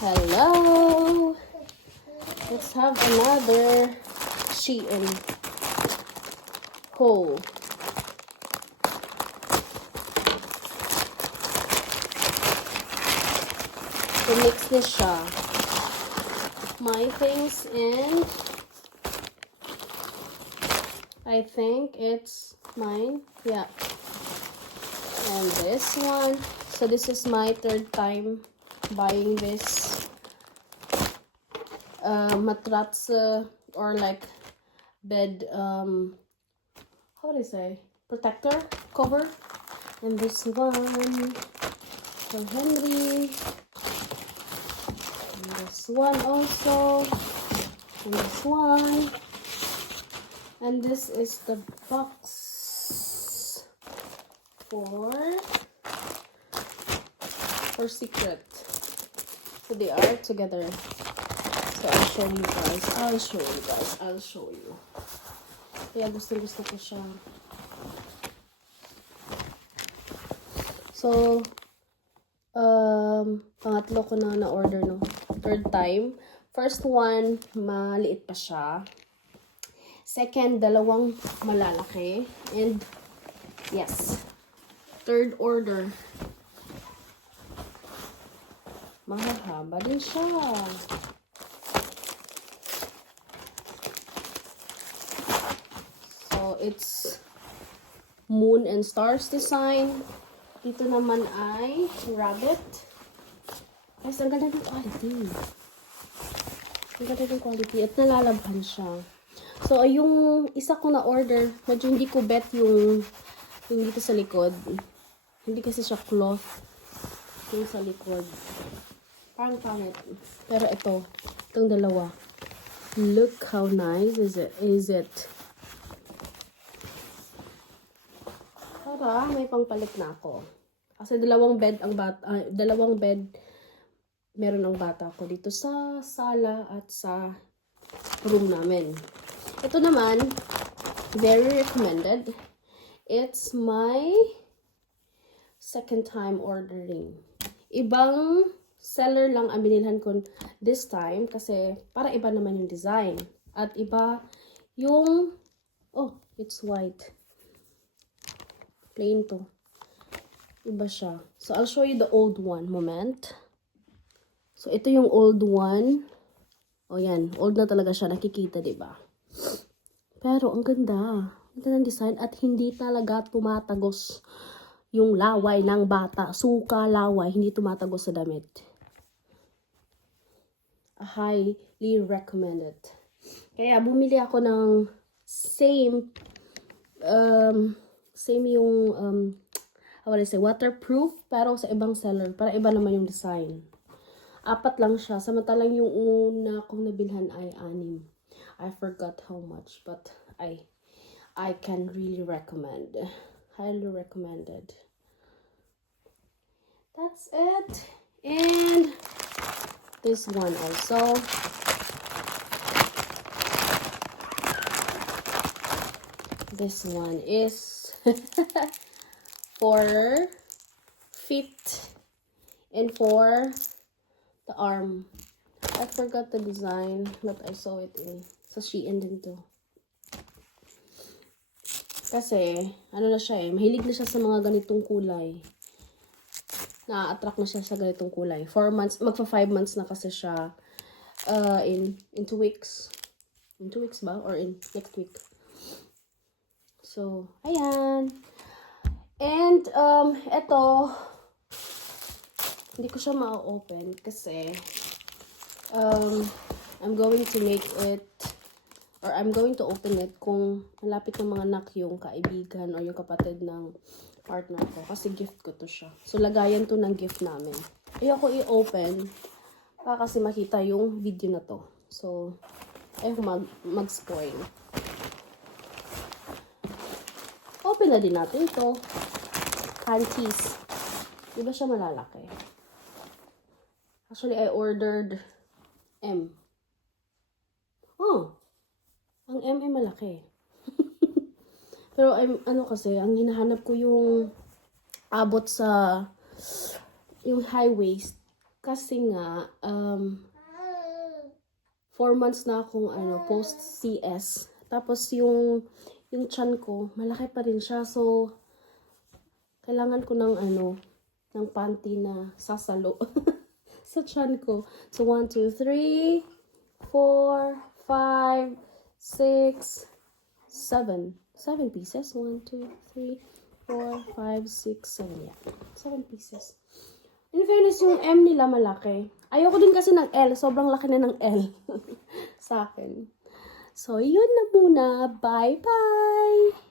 Hello! Let's have another Shein haul. So mix this siya. My things and I think it's mine. Yeah. And this one. So this is my third time buying this matratz or like bed how do I say, protector cover. And this one for Henry, and this one also, and this one, and this is the box for Secret. So they are together. So I'll show you guys. I'll show you. Kaya gusto ko siya. So, pangatlo ko na order, no? Third time. First one, maliit pa siya. Second, dalawang malalaki. And, yes. Third order. Mahaba din siya. So, it's Moon and Stars design. Dito naman ay rabbit. Guys, ang ganda ng quality. Ang ganda ng quality. At nalalabhan siya. So, yung isa ko na order, medyo hindi ko bet yung dito sa likod. Hindi kasi siya cloth. Yung sa likod. Parang pangit. Pero itong dalawa. Look how nice is it? Para may pangpalit na ako. Kasi dalawang bed meron ang bata ko dito sa sala at sa room namin. Ito naman, very recommended. It's my second time ordering. Ibang seller lang ang binilhan ko this time kasi para iba naman yung design. At iba yung, it's white. Plain to. Iba siya. So, I'll show you the old one. Moment. So, ito yung old one. O, yan. Old na talaga siya. Nakikita, diba? Pero, ang ganda. Ang ganda ng design. At hindi talaga tumatagos yung laway ng bata. Suka, laway. Hindi tumatagos sa damit. Highly recommended. Kaya, bumili ako ng same yung how would I say, waterproof, pero sa ibang seller, para iba naman yung design. 4 lang siya, samantalang yung una kong nabilhan ay 6. I forgot how much, but I can really recommend. Highly recommended. That's it. And this one also. This one is for feet and for the arm. I forgot the design, but I saw it in sa Shein din to. Kasi, ano na siya mahilig na siya sa mga ganitong kulay. Na-attract na siya sa ganitong kulay. 4 months, magpa 5 months na kasi siya in 2 weeks. In 2 weeks ba? Or in next week. So, ayan. And, eto, hindi ko siya ma-open kasi, I'm going to make it, or I'm going to open it kung malapit ng mga anak yung kaibigan o yung kapatid ng partner ko. Kasi gift ko to siya. So, lagayan to ng gift namin. Ayoko i-open para kasi makita yung video na to. So, ayoko mag-spoil. Open na din natin to. Panties. Di ba siya malalaki? Actually, I ordered M. Oh! Ang M ay malaki. Pero ano kasi, ang hinahanap ko yung abot sa yung high waist. Kasi nga, 4 months na akong post CS. Tapos yung chan ko, malaki pa rin siya. So, kailangan ko ng panty na sasalo sa chan ko. So, 1, 2, 3, 4, 5, 6, 7. 7 pieces. 1, 2, 3, 4, 5, 6, 7. Yeah. 7 pieces. In fairness, yung M nila malaki. Ayoko din kasi ng L. Sobrang laki na ng L sa akin. So, yun na muna. Bye-bye!